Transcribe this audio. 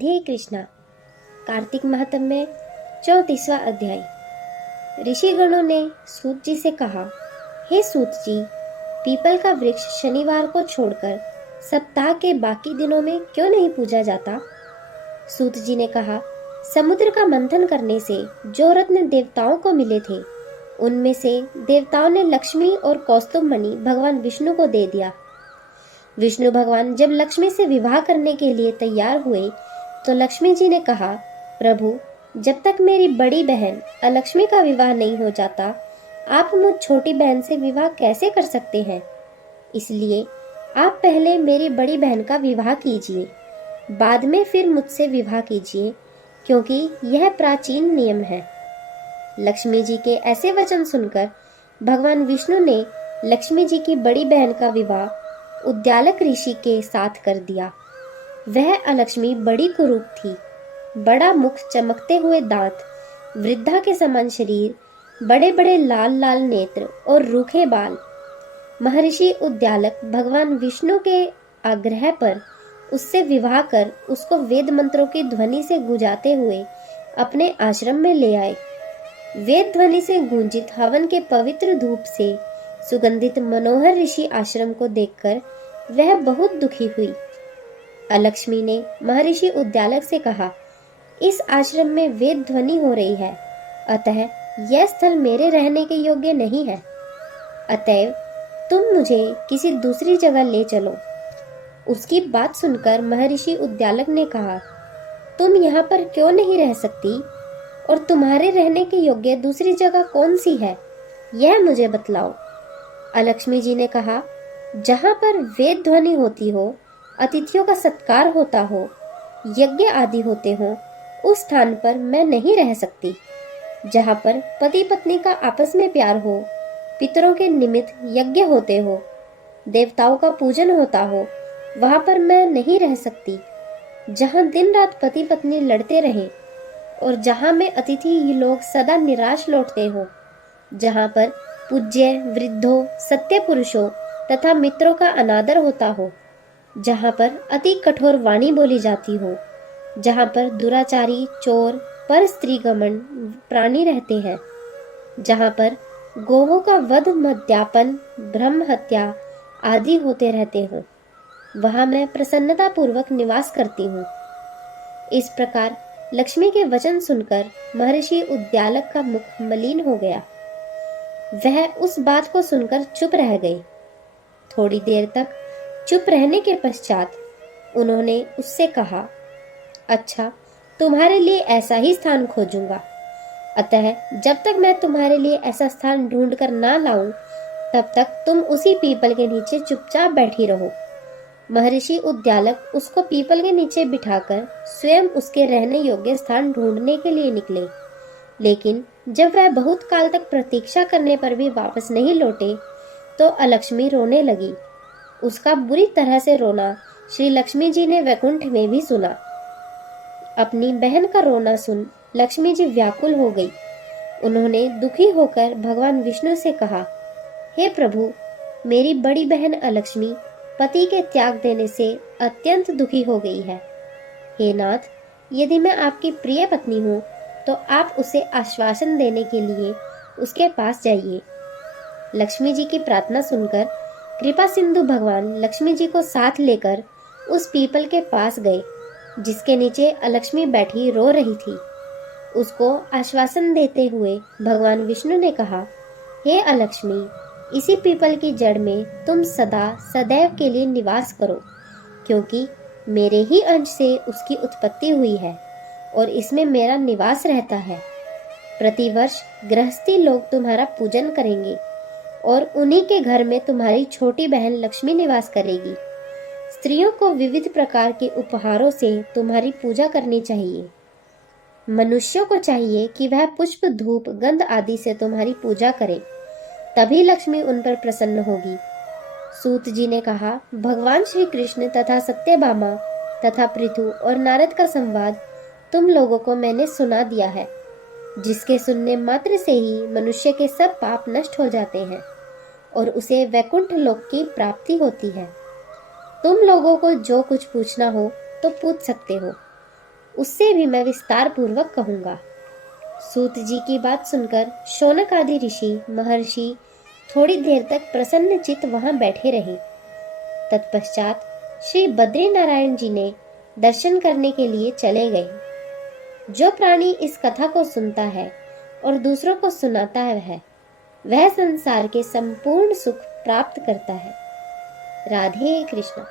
राधे कृष्णा। कार्तिक माहत्म्य में 34वां अध्याय। ऋषिगणों ने सूत जी से कहा, हे सूत जी, पीपल का वृक्ष शनिवार को छोड़कर सप्ताह के बाकी दिनों में क्यों नहीं पूजा जाता? सूत जी ने कहा, समुद्र का मंथन करने से जो रत्न देवताओं को मिले थे, उनमें से देवताओं ने लक्ष्मी और कौस्तुभ मणि भगवान विष्णु को दे दिया। विष्णु भगवान जब लक्ष्मी से विवाह करने के लिए तैयार हुए तो लक्ष्मी जी ने कहा, प्रभु, जब तक मेरी बड़ी बहन अलक्ष्मी का विवाह नहीं हो जाता, आप मुझ छोटी बहन से विवाह कैसे कर सकते हैं? इसलिए आप पहले मेरी बड़ी बहन का विवाह कीजिए, बाद में फिर मुझसे विवाह कीजिए, क्योंकि यह प्राचीन नियम है। लक्ष्मी जी के ऐसे वचन सुनकर भगवान विष्णु ने लक्ष्मी जी की बड़ी बहन का विवाह उद्यालक ऋषि के साथ कर दिया। वह अलक्ष्मी बड़ी कुरूप थी, बड़ा मुख, चमकते हुए दांत, वृद्धा के समान शरीर, बड़े बड़े लाल लाल नेत्र और रूखे बाल। महर्षि उद्यालक भगवान विष्णु के आग्रह पर उससे विवाह कर उसको वेद मंत्रों की ध्वनि से गुंजाते हुए अपने आश्रम में ले आए। वेद ध्वनि से गूंजित हवन के पवित्र धूप से सुगंधित मनोहर ऋषि आश्रम को देखकर वह बहुत दुखी हुई। अलक्ष्मी ने महर्षि उद्यालक से कहा, इस आश्रम में वेद ध्वनि हो रही है, अतः यह स्थल मेरे रहने के योग्य नहीं है। अतएव तुम मुझे किसी दूसरी जगह ले चलो। उसकी बात सुनकर महर्षि उद्यालक ने कहा, तुम यहाँ पर क्यों नहीं रह सकती, और तुम्हारे रहने के योग्य दूसरी जगह कौन सी है, यह मुझे बतलाओ। अलक्ष्मी जी ने कहा, जहाँ पर वेद ध्वनि होती हो, अतिथियों का सत्कार होता हो, यज्ञ आदि होते हो, उस स्थान पर मैं नहीं रह सकती। जहाँ पर पति पत्नी का आपस में प्यार हो, पितरों के निमित्त यज्ञ होते हो, देवताओं का पूजन होता हो, वहाँ पर मैं नहीं रह सकती। जहाँ दिन रात पति पत्नी लड़ते रहे और जहाँ में अतिथि लोग सदा निराश लौटते हो, जहाँ पर पूज्य वृद्धों, सत्य पुरुषों तथा मित्रों का अनादर होता हो, जहाँ पर अति कठोर वाणी बोली जाती हो, जहाँ पर दुराचारी, चोर, पर स्त्रीगमन प्राणी रहते हैं, जहाँ पर गोवों का वध, मद्यापन, ब्रह्म हत्या आदि होते रहते हो, वहाँ मैं प्रसन्नता पूर्वक निवास करती हूँ। इस प्रकार लक्ष्मी के वचन सुनकर महर्षि उद्यालक का मुख मलिन हो गया। वह उस बात को सुनकर चुप रह गए। थोड़ी देर तक चुप रहने के पश्चात उन्होंने उससे कहा, अच्छा, तुम्हारे लिए ऐसा ही स्थान खोजूंगा। अतः जब तक मैं तुम्हारे लिए ऐसा स्थान ढूंढ कर ना लाऊं, तब तक तुम उसी पीपल के नीचे चुपचाप बैठी रहो। महर्षि उद्यालक उसको पीपल के नीचे बिठाकर स्वयं उसके रहने योग्य स्थान ढूंढने के लिए निकले। लेकिन जब वह बहुत काल तक प्रतीक्षा करने पर भी वापस नहीं लौटे, तो अलक्ष्मी रोने लगी। उसका बुरी तरह से रोना श्री लक्ष्मी जी ने वैकुंठ में भी सुना। अपनी बहन का रोना सुन लक्ष्मी जी व्याकुल हो गई। उन्होंने दुखी होकर भगवान विष्णु से कहा, हे प्रभु, मेरी बड़ी बहन अलक्ष्मी पति के त्याग देने से अत्यंत दुखी हो गई है। हे नाथ, यदि मैं आपकी प्रिय पत्नी हूँ, तो आप उसे आश्वासन देने के लिए उसके पास जाइए। लक्ष्मी जी की प्रार्थना सुनकर कृपा सिंधु भगवान लक्ष्मी जी को साथ लेकर उस पीपल के पास गए, जिसके नीचे अलक्ष्मी बैठी रो रही थी। उसको आश्वासन देते हुए भगवान विष्णु ने कहा, हे अलक्ष्मी, इसी पीपल की जड़ में तुम सदा सदैव के लिए निवास करो, क्योंकि मेरे ही अंश से उसकी उत्पत्ति हुई है और इसमें मेरा निवास रहता है। प्रतिवर्ष गृहस्थी लोग तुम्हारा पूजन करेंगे और उन्हीं के घर में तुम्हारी छोटी बहन लक्ष्मी निवास करेगी। स्त्रियों को विविध प्रकार के उपहारों से तुम्हारी पूजा करनी चाहिए। मनुष्यों को चाहिए कि वह पुष्प, धूप, गंध आदि से तुम्हारी पूजा करें, तभी लक्ष्मी उन पर प्रसन्न होगी। सूत जी ने कहा, भगवान श्री कृष्ण तथा सत्यभामा तथा पृथु और नारद का संवाद तुम लोगों को मैंने सुना दिया है, जिसके सुनने मात्र से ही मनुष्य के सब पाप नष्ट हो जाते हैं और उसे वैकुंठ लोक की प्राप्ति होती है। तुम लोगों को जो कुछ पूछना हो तो पूछ सकते हो। उससे भी मैं विस्तार पूर्वक कहूंगा। सूत जी की बात सुनकर शौनक आदि ऋषि महर्षि थोड़ी देर तक प्रसन्न चित्त वहां बैठे रहे। तत्पश्चात श्री बद्री नारायण जी ने दर्शन करने के लिए चले गए। जो प्राणी इस कथा को सुनता है और दूसरों को सुनाता है वह संसार के संपूर्ण सुख प्राप्त करता है। राधे कृष्ण।